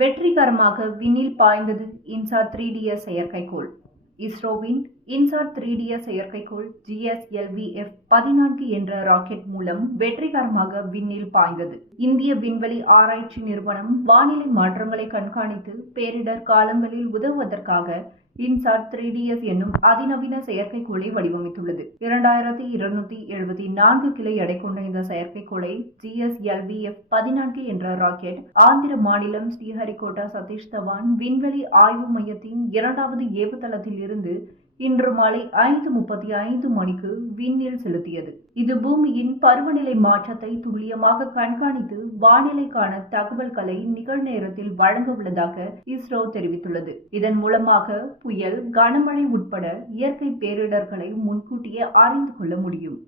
வெற்றிகரமாக விண்ணில் பாய்ந்தது இன்சாட் த்ரீ டிஎஸ் செயற்கைக்கோள். இஸ்ரோவின் இன்சாட் த்ரீ டிஎஸ் செயற்கைக்கோள் ஜிஎஸ்எல்விஎஃப் பதினான்கு என்ற ராக்கெட் மூலம் வெற்றிகரமாக விண்ணில் பாய்ந்தது. இந்திய விண்வெளி ஆராய்ச்சி நிறுவனம் வானிலை மாற்றங்களை கண்காணித்து பேரிடர் காலங்களில் உதவுவதற்காக இன்சாட் த்ரீ டிஎஸ் என்னும் அதிநவீன செயற்கைக்கோளை வடிவமைத்துள்ளது. இரண்டாயிரத்தி இருநூத்தி எழுபத்தி நான்கு கிளை எடை கொண்ட இந்த செயற்கைக்கோளை ஜிஎஸ்எல்விஎஃப் பதினான்கு என்ற ராக்கெட் ஆந்திர மாநிலம் ஸ்ரீஹரிகோட்டா சதீஷ் தவான் விண்வெளி ஆய்வு மையத்தின் இரண்டாவது ஏவுதளத்தில் இருந்து இன்று மாலை ஐந்து முப்பத்தி ஐந்து மணிக்கு விண்ணில் செலுத்தியது. இது பூமியின் பருவநிலை மாற்றத்தை துல்லியமாக கண்காணித்து வானிலைக்கான தகவல்களை நிகழ்நேரத்தில் வழங்க உள்ளதாக இஸ்ரோ தெரிவித்துள்ளது. இதன் மூலமாக புயல் கனமழை உட்பட இயற்கை பேரிடர்களை முன்கூட்டியே அறிந்து கொள்ள முடியும்.